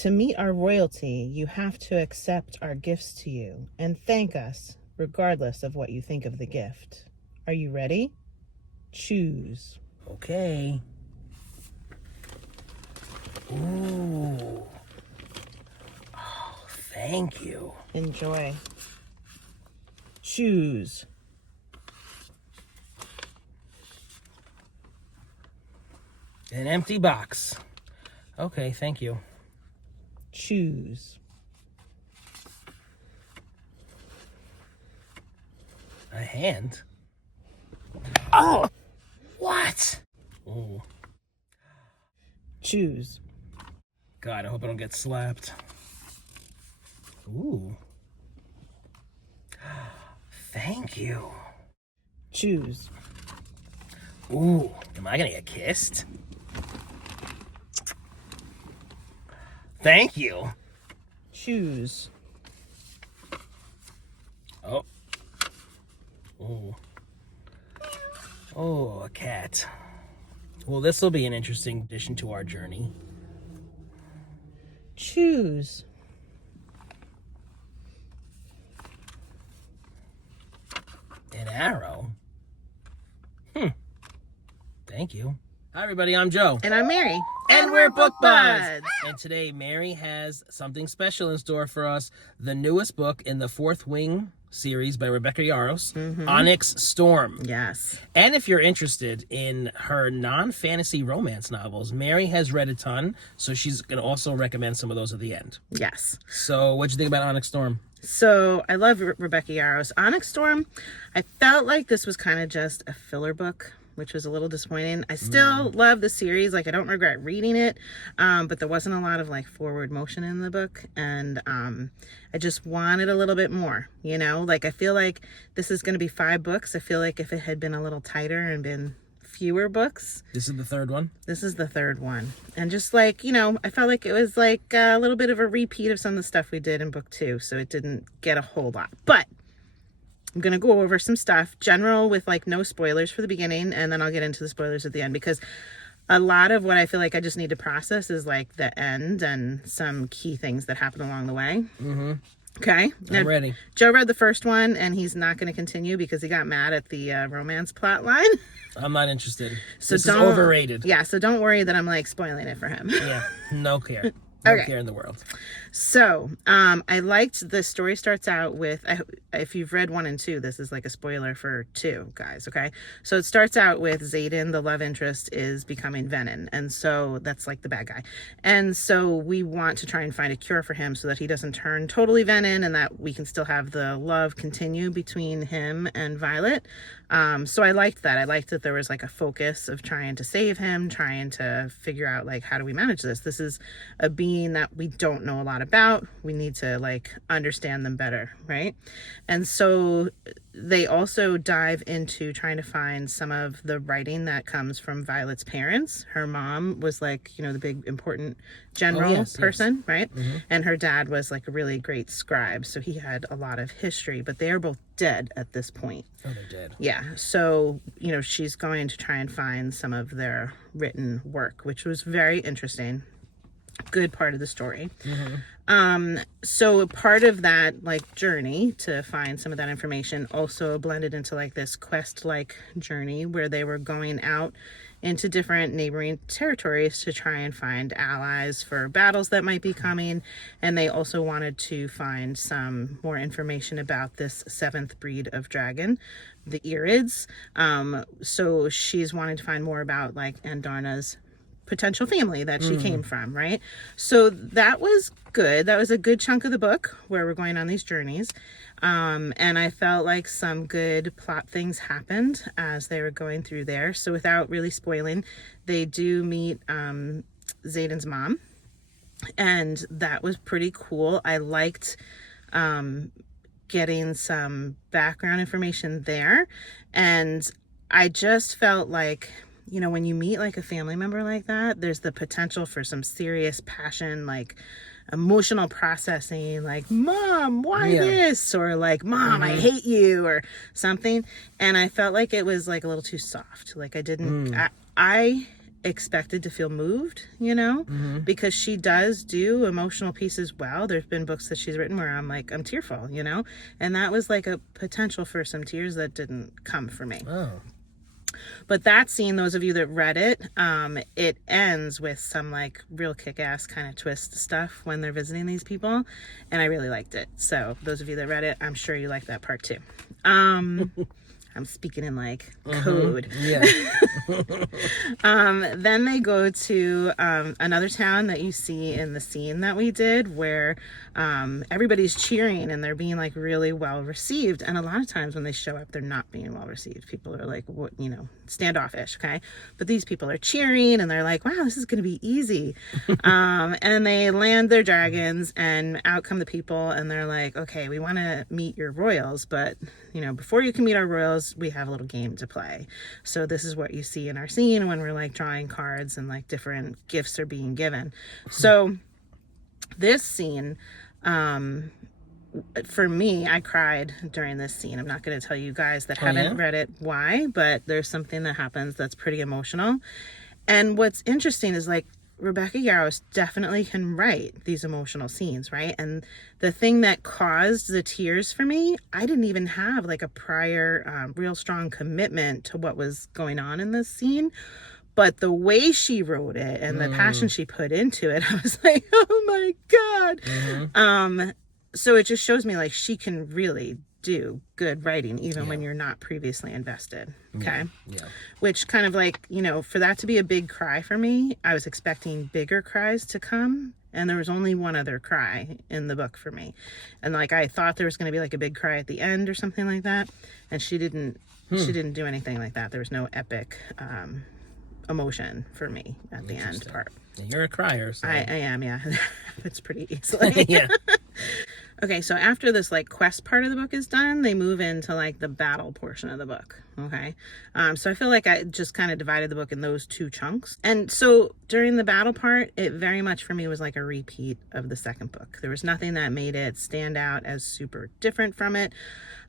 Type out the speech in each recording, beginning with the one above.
To meet our royalty, you have to accept our gifts to you and thank us, regardless of what you think of the gift. Are you ready? Choose. Okay. Ooh. Oh, thank you. Enjoy. Choose. An empty box. Okay, thank you. Choose. A hand? Oh! What? Ooh. Choose. God, I hope I don't get slapped. Ooh. Thank you. Choose. Ooh, am I gonna get kissed? Thank you. Choose. Oh. Oh. Oh, a cat. Well, this will be an interesting addition to our journey. Choose. An arrow? Thank you. Hi, everybody. I'm Joe. And I'm Mary. And we're Book Buds. And today, Mary has something special in store for us. The newest book in the Fourth Wing series by Rebecca Yarros, Onyx Storm. Yes. And if you're interested in her non-fantasy romance novels, Mary has read a ton, so she's going to also recommend some of those at the end. Yes. So what'd you think about Onyx Storm? So I love Rebecca Yarros. Onyx Storm, I felt like this was kind of just a filler book, which was a little disappointing. I still love the series. Like, I don't regret reading it, but there wasn't a lot of like forward motion in the book, and I just wanted a little bit more, you know? Like, I feel like this is going to be 5 books. I feel like if it had been a little tighter and been fewer books. This is the third one? This is the third one. And just like, you know, I felt like it was like a little bit of a repeat of some of the stuff we did in book 2, so it didn't get a whole lot. But I'm going to go over some stuff, general with like no spoilers for the beginning, and then I'll get into the spoilers at the end, because a lot of what I feel like I just need to process is like the end and some key things that happen along the way. Mm-hmm. Okay. I'm ready. Joe read the first one, and he's not going to continue because he got mad at the romance plot line. I'm not interested. So this is overrated. Yeah, so don't worry that I'm like spoiling it for him. Yeah, no care. No Okay. care in the world. So, I liked the story starts out with, if you've read 1 and 2, this is like a spoiler for 2, guys, okay? So it starts out with Xaden, the love interest, is becoming Venom, and so that's like the bad guy. And so we want to try and find a cure for him so that he doesn't turn totally Venom, and that we can still have the love continue between him and Violet. So I liked that. I liked that there was like a focus of trying to save him, trying to figure out like, how do we manage this? This is a being that we don't know a lot about. We need to like understand them better, right? And so they also dive into trying to find some of the writing that comes from Violet's parents. Her mom was like, you know, the big important general person, right? Mm-hmm. And her dad was like a really great scribe, so he had a lot of history, but they are both dead at this point. Oh, they're dead. Yeah, so, you know, she's going to try and find some of their written work, which was very interesting. Good part of the story. Mm-hmm. So part of that like journey to find some of that information also blended into like this quest like journey where they were going out into different neighboring territories to try and find allies for battles that might be coming. And they also wanted to find some more information about this 7th breed of dragon, the Irids. So she's wanting to find more about like Andarna's potential family that she came from, right? So that was good. That was a good chunk of the book where we're going on these journeys. And I felt like some good plot things happened as they were going through there. So without really spoiling, they do meet Xaden's mom, and that was pretty cool. I liked getting some background information there, and I just felt like, you know, when you meet like a family member like that, there's the potential for some serious passion, like emotional processing, like, Mom, why this? Or like, Mom, I hate you, or something. And I felt like it was like a little too soft. Like I didn't, I expected to feel moved, you know, because she does do emotional pieces well. There's been books that she's written where I'm like, I'm tearful, you know, and that was like a potential for some tears that didn't come for me. Oh. But that scene, those of you that read it, it ends with some like real kick-ass kind of twist stuff when they're visiting these people, and I really liked it. So those of you that read it, I'm sure you like that part too. I'm speaking in like code. Yeah. Then they go to another town that you see in the scene that we did where everybody's cheering and they're being like really well received. And a lot of times when they show up, they're not being well received. People are like, what, you know, standoffish. Okay. But these people are cheering and they're like, wow, this is going to be easy. And they land their dragons and out come the people and they're like, okay, we want to meet your royals, but you know, before you can meet our royals, we have a little game to play. So this is what you see in our scene when we're like drawing cards and like different gifts are being given. So this scene, for me, I cried during this scene. I'm not going to tell you guys that haven't read it why, but there's something that happens that's pretty emotional. And what's interesting is like Rebecca Yarros definitely can write these emotional scenes, right? And the thing that caused the tears for me, I didn't even have like a prior real strong commitment to what was going on in this scene. But the way she wrote it and the passion she put into it, I was like, oh my God. So it just shows me like she can really do good writing even when you're not previously invested. Okay. Yeah. Which kind of like, you know, for that to be a big cry for me, I was expecting bigger cries to come. And there was only one other cry in the book for me. And like, I thought there was going to be like a big cry at the end or something like that. And she didn't do anything like that. There was no epic, emotion for me at the end part. You're a crier. So. I am. Yeah. It's pretty easily. Yeah. Okay, so after this like quest part of the book is done, they move into like the battle portion of the book. Okay, so I feel like I just kind of divided the book in those two chunks. And so during the battle part, it very much for me was like a repeat of the second book. There was nothing that made it stand out as super different from it.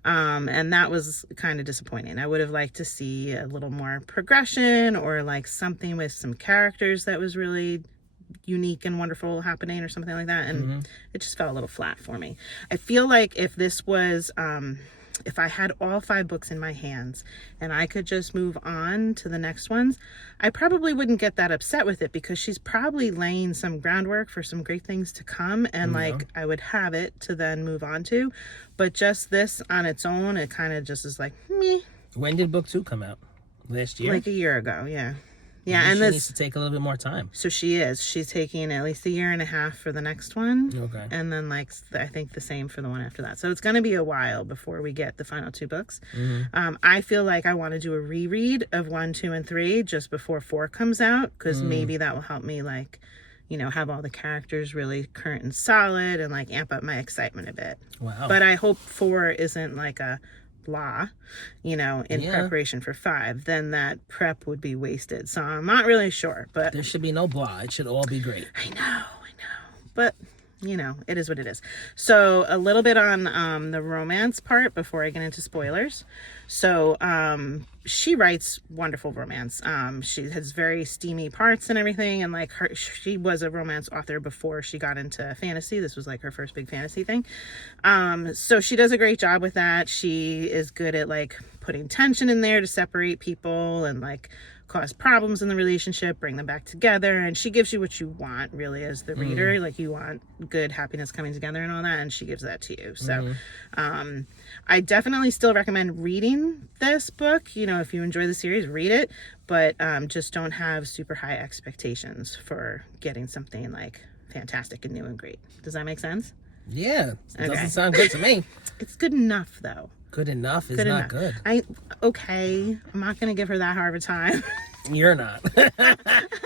And that was kind of disappointing. I would have liked to see a little more progression or like something with some characters that was really unique and wonderful happening or something like that, and it just felt a little flat for me. I feel like if this was if I had all 5 books in my hands and I could just move on to the next ones, I probably wouldn't get that upset with it because she's probably laying some groundwork for some great things to come, and like I would have it to then move on to. But just this on its own, it kind of just is like meh. When did book 2 come out? Last year? Like a year ago, yeah. Yeah, maybe and she this needs to take a little bit more time. So she's taking at least a year and a half for the next one. Okay. And then like I think the same for the one after that. So it's going to be a while before we get the final 2 books. I feel like I want to do a reread of 1, 2, and 3 just before 4 comes out, because maybe that will help me like, you know, have all the characters really current and solid and like amp up my excitement a bit. Wow. But I hope 4 isn't like a blah, you know, in preparation for 5, then that prep would be wasted. So I'm not really sure, but there should be no blah. It should all be great. I know. But you know, it is what it is. So a little bit on the romance part before I get into spoilers. So she writes wonderful romance. She has very steamy parts and everything, and like she was a romance author before she got into fantasy. This was like her first big fantasy thing. So she does a great job with that. She is good at like putting tension in there to separate people and like cause problems in the relationship, bring them back together, and she gives you what you want really as the reader. Like you want good happiness coming together and all that, and she gives that to you. So I definitely still recommend reading this book. You know, if you enjoy the series, read it, but just don't have super high expectations for getting something like fantastic and new and great. Does that make sense? Yeah, it doesn't sound good to me. It's good enough though. Good enough is not good. I'm not gonna give her that hard of a time. You're not.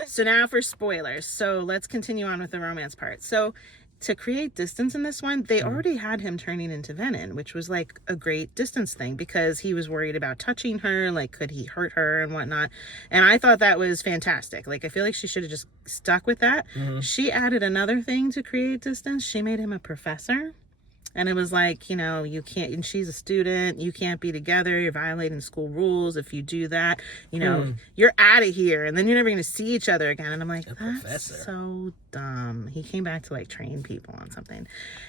So now for spoilers. So let's continue on with the romance part. So to create distance in this one, they already had him turning into venom, which was like a great distance thing because he was worried about touching her, like could he hurt her and whatnot. And I thought that was fantastic. Like I feel like she should have just stuck with that. She added another thing to create distance. She made him a professor. And it was like, you know, you can't, and she's a student, you can't be together, you're violating school rules. If you do that, you know, you're out of here, and then you're never going to see each other again. And I'm like, that's so dumb. He came back to like train people on something.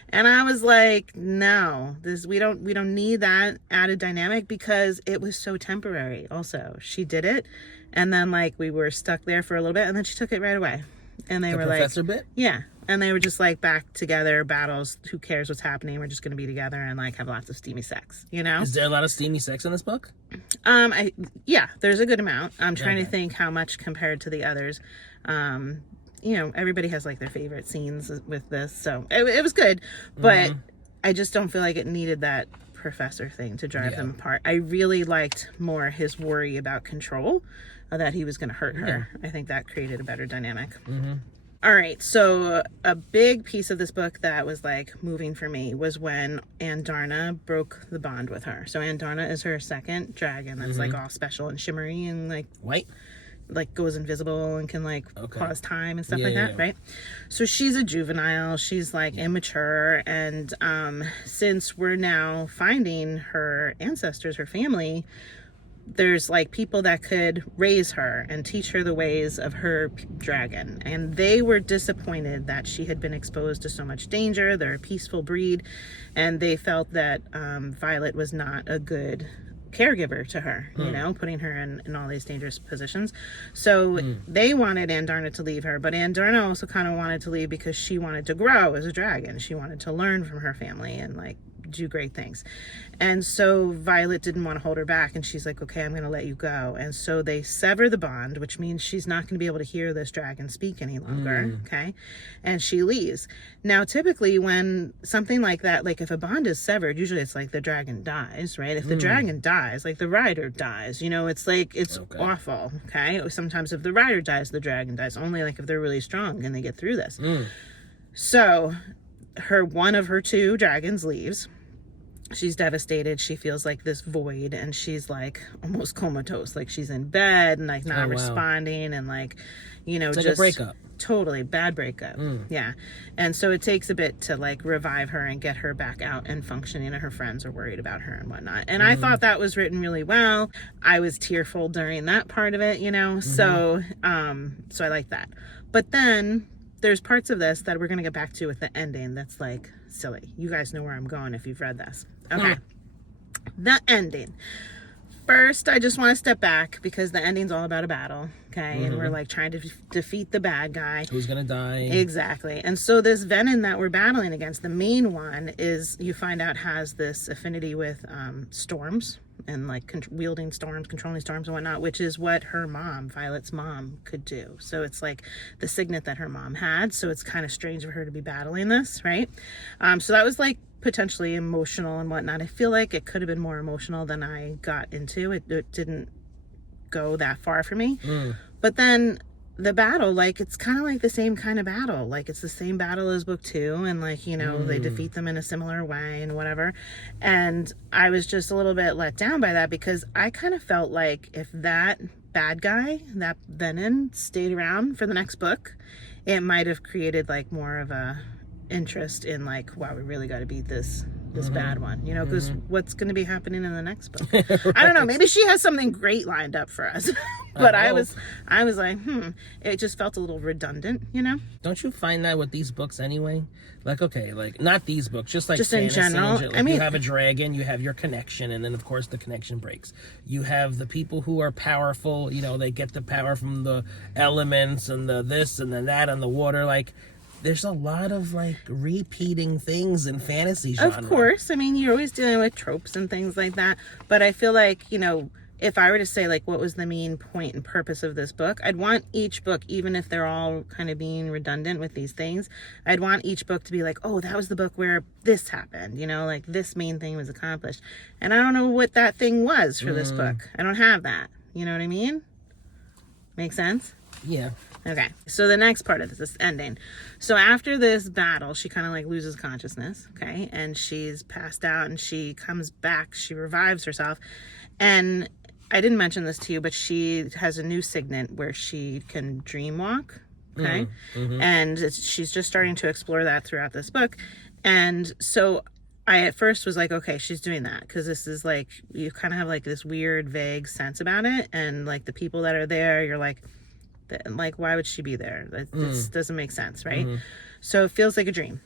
And I was like, no, we don't need that added dynamic, because it was so temporary. Also, she did it, and then like we were stuck there for a little bit, and then she took it right away. And they were professor bit? Yeah. And they were just like back together, battles, who cares what's happening, we're just going to be together and like have lots of steamy sex, you know? Is there a lot of steamy sex in this book? Yeah, there's a good amount. I'm trying to think how much compared to the others. You know, everybody has like their favorite scenes with this, so it was good, but I just don't feel like it needed that professor thing to drive them apart. I really liked more his worry about control, that he was going to hurt her. I think that created a better dynamic. All right, so a big piece of this book that was like moving for me was when Andarna broke the bond with her. So Andarna is her second dragon that's like all special and shimmery and like white, like goes invisible and can like pause time and stuff like that, right? So she's a juvenile, she's like immature, and since we're now finding her ancestors, her family, there's like people that could raise her and teach her the ways of her dragon, and they were disappointed that she had been exposed to so much danger. They're a peaceful breed, and they felt that Violet was not a good caregiver to her, you know, putting her in all these dangerous positions. So they wanted Andarna to leave her, but Andarna also kind of wanted to leave because she wanted to grow as a dragon. She wanted to learn from her family and like do great things. And so Violet didn't want to hold her back, and she's like, okay, I'm going to let you go. And so they sever the bond, which means she's not going to be able to hear this dragon speak any longer. Okay. And she leaves. Now, typically when something like that, like if a bond is severed, usually it's like the dragon dies, right? If the dragon dies, like the rider dies, you know, it's like, it's awful. Okay. Sometimes if the rider dies, the dragon dies, only like if they're really strong and they get through this. So one of her two dragons leaves. She's devastated. She feels like this void, and she's like almost comatose, like she's in bed and like not responding, and like, you know, it's like just a breakup. Totally bad breakup. Yeah. And so it takes a bit to like revive her and get her back out and functioning, and her friends are worried about her and whatnot. And I thought that was written really well. I was tearful during that part of it, you know. So so I like that. But then there's parts of this that we're going to get back to with the ending that's like silly. You guys know where I'm going if you've read this. Okay. The ending. First, I just want to step back because the ending's all about a battle. Okay. And we're like trying to defeat the bad guy. Who's going to die. Exactly. And so this venom that we're battling against, the main one is, you find out, has this affinity with storms and like wielding storms, controlling storms and whatnot, which is what her mom, Violet's mom, could do. So it's like the signet that her mom had. So it's kind of strange for her to be battling this, right? So that was like potentially emotional and whatnot. I feel like it could have been more emotional than I got into. It didn't go that far for me. But then the battle, like, it's kind of like the same kind of battle. Like, it's the same battle as book 2, and like, you know, they defeat them in a similar way and whatever. And I was just a little bit let down by that, because I kind of felt like if that bad guy, that Venom, stayed around for the next book, it might have created like more of a interest in like, wow, we really got to beat this bad one, you know, because what's going to be happening in the next book? I don't know, maybe she has something great lined up for us. But I was like, it just felt a little redundant, you know. Don't you find that with these books anyway? Like, okay, like not these books, just like just in general. Like, I mean, you have a dragon, you have your connection, and then of course the connection breaks. You have the people who are powerful, you know, they get the power from the elements and the this and the that and the water. Like, there's a lot of like repeating things in fantasy genre. Of course. I mean, you're always dealing with tropes and things like that. But I feel like, you know, if I were to say like what was the main point and purpose of this book, I'd want each book, even if they're all kind of being redundant with these things, I'd want each book to be like, oh, that was the book where this happened, you know, like this main thing was accomplished. And I don't know what that thing was for this book. I don't have that. You know what I mean? Make sense? Yeah. Okay, so the next part of this ending. So after this battle, she kind of like loses consciousness, okay? And she's passed out, and she comes back, she revives herself. And I didn't mention this to you, but she has a new signet where she can dream walk, okay? And she's just starting to explore that throughout this book. And so I at first was like, okay, she's doing that because this is like, you kind of have like this weird, vague sense about it. And like the people that are there, you're like, why would she be there? This doesn't make sense, right? So it feels like a dream.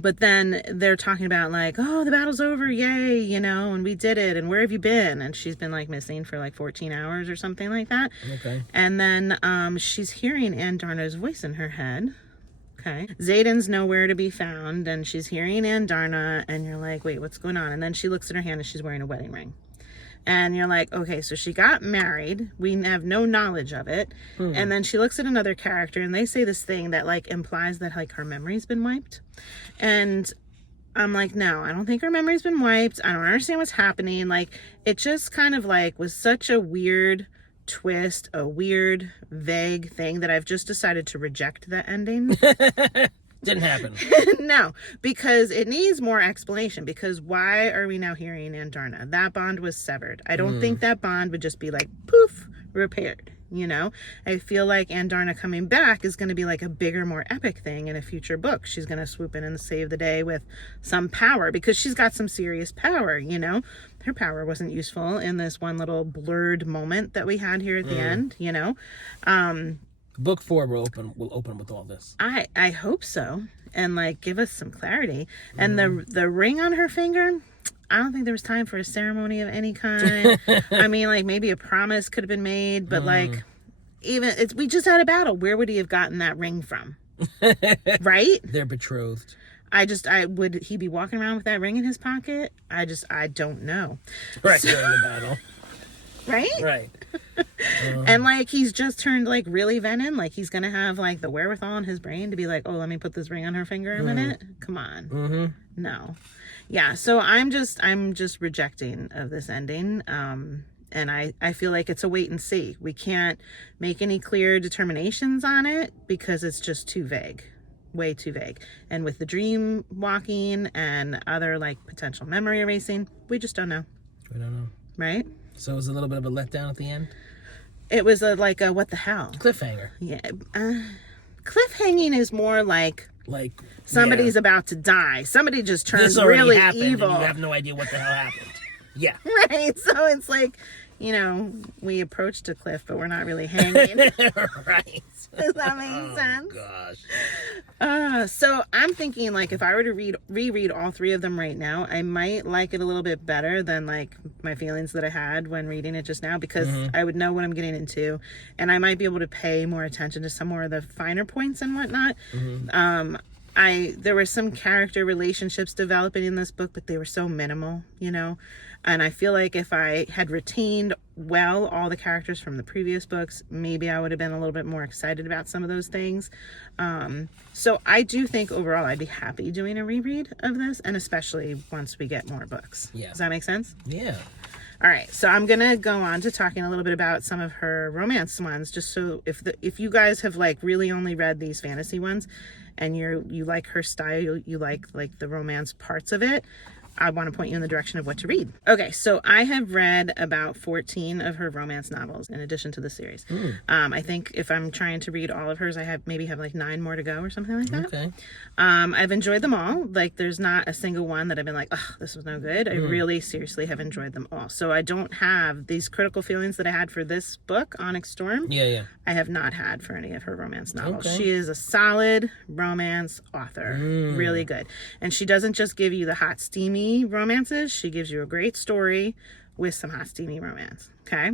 But then they're talking about like, oh, the battle's over, yay, you know, and we did it, and where have you been? And she's been like missing for like 14 hours or something like that. Okay. And then she's hearing Andarna's voice in her head. Okay. Xaden's nowhere to be found, and she's hearing Andarna, and you're like, wait, what's going on? And then she looks at her hand and she's wearing a wedding ring. And you're like, okay, so she got married. We have no knowledge of it. And then she looks at another character and they say this thing that like implies that like her memory's been wiped. And I'm like, no, I don't think her memory's been wiped. I don't understand what's happening. Like, it just kind of like was such a weird twist, a weird, vague thing that I've just decided to reject that ending. Didn't happen. No, because it needs more explanation. Because why are we now hearing Andarna? That bond was severed. I don't think that bond would just be like, poof, repaired. You know, I feel like Andarna coming back is going to be like a bigger, more epic thing in a future book. She's going to swoop in and save the day with some power because she's got some serious power, you know. Her power wasn't useful in this one little blurred moment that we had here at the end, you know. Book 4 will open with all this. I hope so, and like give us some clarity. And the ring on her finger, I don't think there was time for a ceremony of any kind. I mean, like maybe a promise could have been made, but like we just had a battle. Where would he have gotten that ring from? Right? They're betrothed. Would he be walking around with that ring in his pocket? I don't know. Right, during the battle. Right? Right. And like he's just turned like really venom. Like he's gonna have like the wherewithal in his brain to be like, oh, let me put this ring on her finger a minute. Come on. No. Yeah. So I'm just rejecting of this ending. And I feel like it's a wait and see. We can't make any clear determinations on it because it's just too vague. Way too vague. And with the dream walking and other like potential memory erasing, we just don't know. We don't know. Right? So it was a little bit of a letdown at the end? It was like a what the hell? Cliffhanger. Yeah. Cliffhanging is more like somebody's yeah. about to die. Somebody just turned This already really happened, evil. And you have no idea what the hell happened. Yeah. Right. So it's like, you know, we approached a cliff, but we're not really hanging. Right. Does that make sense? Gosh. So I'm thinking like if I were to reread all three of them right now, I might like it a little bit better than like my feelings that I had when reading it just now because I would know what I'm getting into and I might be able to pay more attention to some more of the finer points and whatnot. There were some character relationships developing in this book, but they were so minimal, you know? And I feel like if I had retained well all the characters from the previous books, maybe I would have been a little bit more excited about some of those things. So I do think overall I'd be happy doing a reread of this, and especially once we get more books. Yeah. Does that make sense? Yeah. All right, so I'm gonna go on to talking a little bit about some of her romance ones, just so if you guys have like really only read these fantasy ones, and you like her style, you like the romance parts of it, I want to point you in the direction of what to read. Okay, so I have read about 14 of her romance novels in addition to the series. I think if I'm trying to read all of hers, I have like 9 more to go or something like that. Okay. I've enjoyed them all. Like there's not a single one that I've been like, oh, this was no good. I really seriously have enjoyed them all. So I don't have these critical feelings that I had for this book, Onyx Storm. Yeah. I have not had for any of her romance novels. Okay. She is a solid romance author. Really good. And she doesn't just give you the hot, steamy romances. She gives you a great story with some hot, steamy romance. Okay.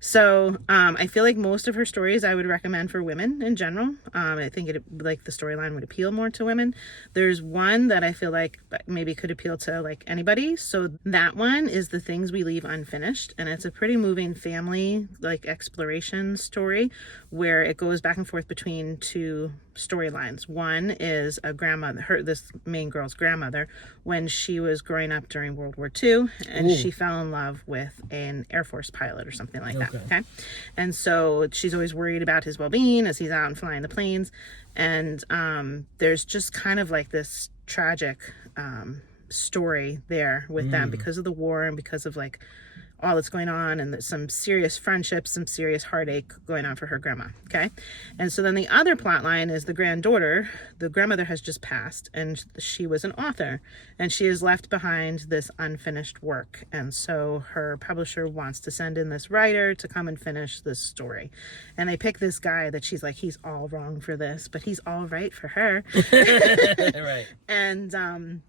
So I feel like most of her stories I would recommend for women in general. I think the storyline would appeal more to women. There's one that I feel like maybe could appeal to like anybody. So that one is The Things We Leave Unfinished. And it's a pretty moving family like exploration story where it goes back and forth between two storylines. One is a grandmother, this main girl's grandmother, when she was growing up during World War II, and she fell in love with an Air Force pilot or something like that. Okay. And so she's always worried about his well-being as he's out and flying the planes. And there's just kind of like this tragic story there with them because of the war and because of like all that's going on, and there's some serious friendships, some serious heartache going on for her grandma. Okay. And so then the other plot line is the granddaughter. The grandmother has just passed, and she was an author, and she has left behind this unfinished work. And so her publisher wants to send in this writer to come and finish this story. And they pick this guy that she's like, he's all wrong for this, but he's all right for her. Right. And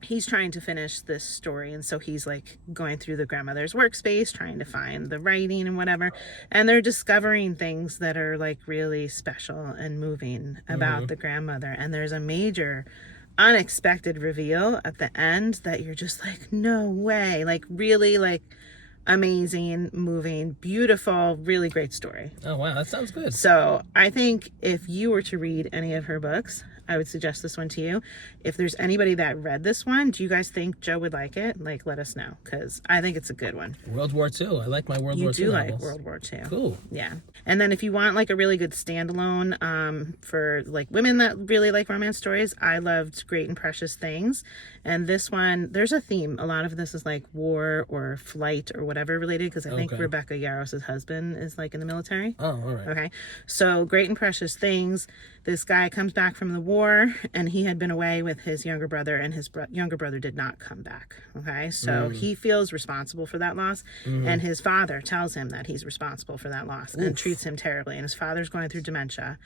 he's trying to finish this story, and so he's like going through the grandmother's workspace trying to find the writing and whatever, and they're discovering things that are like really special and moving about the grandmother. And there's a major unexpected reveal at the end that you're just like, no way, like really like amazing, moving, beautiful, really great story. Oh wow, that sounds good. So I think if you were to read any of her books, I would suggest this one to you. If there's anybody that read this one, do you guys think Joe would like it? Like, let us know, because I think it's a good one. World War II. I like my World War II You do like novels. World War II. Cool. Yeah. And then if you want like a really good standalone for like women that really like romance stories, I loved Great and Precious Things. And this one, there's a theme. A lot of this is like war or flight or whatever related, because I think Rebecca Yarros' husband is like in the military. Oh, all right. Okay. So Great and Precious Things, this guy comes back from the war, and he had been away with his younger brother, and his younger brother did not come back. Okay. So he feels responsible for that loss, and his father tells him that he's responsible for that loss and treats him terribly. And his father's going through dementia.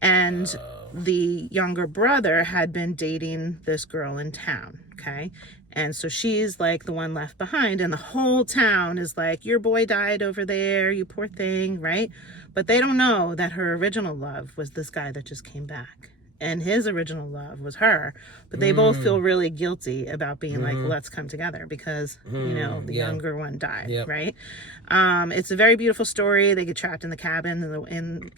And the younger brother had been dating this girl in town. Okay. And so she's like the one left behind, and the whole town is like, your boy died over there, you poor thing, right? But they don't know that her original love was this guy that just came back. And his original love was her. But they both feel really guilty about being like, let's come together, because, you know, the younger one died, right? It's a very beautiful story. They get trapped in the cabin in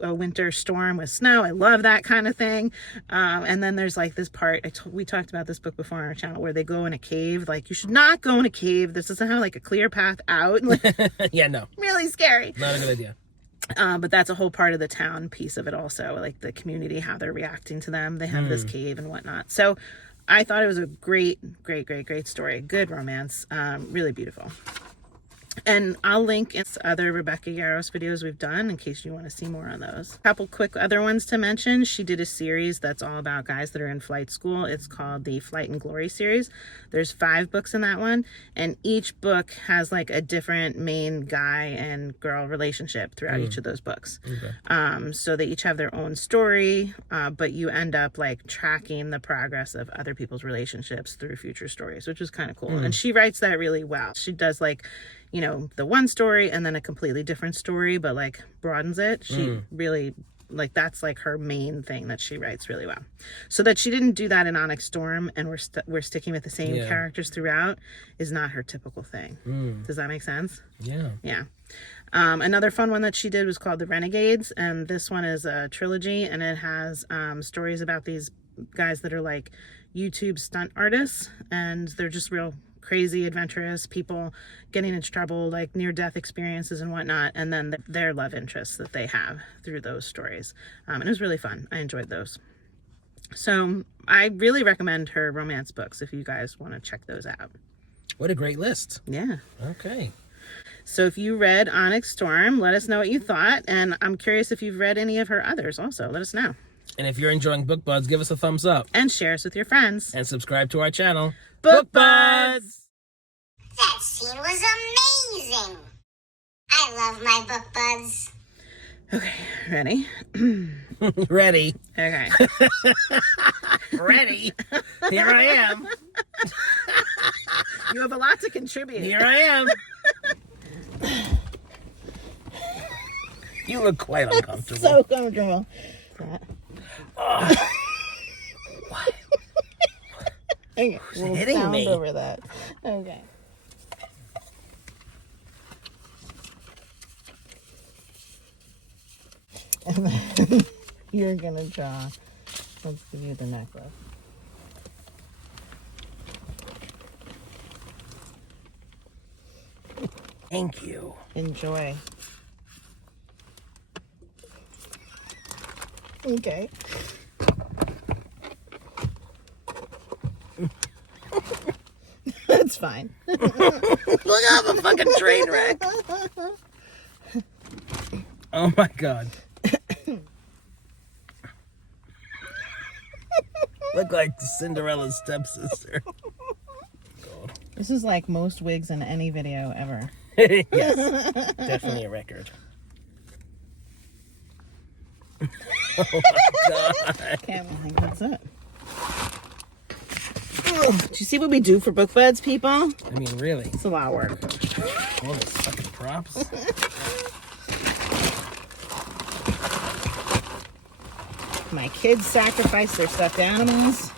a winter storm with snow. I love that kind of thing. And then there's like this part, we talked about this book before on our channel, where they go in a cave. Like, you should not go in a cave. This doesn't have like a clear path out. Yeah, no. Really scary. Not a good idea. But that's a whole part of the town piece of it also, like the community, how they're reacting to them. They have this cave and whatnot. So I thought it was a great story. Good romance. Really beautiful. And I'll link in other Rebecca Yarros videos we've done in case you want to see more on those. A couple quick other ones to mention. She did a series that's all about guys that are in flight school. It's called the Flight and Glory series. There's 5 books in that one, and each book has like a different main guy and girl relationship throughout each of those books. Okay. So they each have their own story, but you end up like tracking the progress of other people's relationships through future stories, which is kind of cool. And she writes that really well. She does like, you know, the one story and then a completely different story, but like broadens it. She really, like, that's like her main thing that she writes really well. So that she didn't do that in Onyx Storm, and we're sticking with the same characters throughout, is not her typical thing. Does that make sense? Yeah. Yeah. Another fun one that she did was called The Renegades, and this one is a trilogy, and it has stories about these guys that are like YouTube stunt artists, and they're just real crazy, adventurous people getting into trouble, like near-death experiences and whatnot, and then their love interests that they have through those stories. And it was really fun. I enjoyed those. So I really recommend her romance books if you guys want to check those out. What a great list. Yeah. Okay. So if you read Onyx Storm, let us know what you thought, and I'm curious if you've read any of her others also. Let us know. And if you're enjoying Book Buds, give us a thumbs up. And share us with your friends. And subscribe to our channel. Book Buds! That scene was amazing. I love my Book Buds. Okay, ready? Ready. Okay. Ready. Here I am. You have a lot to contribute. Here I am. You look quite uncomfortable. So comfortable. What? Okay, Who's we'll hitting sound me? over that. Okay. And then you're gonna draw. Let's give you the necklace. Thank you. Enjoy. Okay. That's fine. Look at the fucking train wreck. Oh my god. Look like Cinderella's stepsister. God. This is like most wigs in any video ever. Yes, definitely a record. Oh my god. Okay, I think that's it. Do you see what we do for book buds, people? I mean, really. It's a lot of work. All these fucking props. My kids sacrifice their stuffed animals.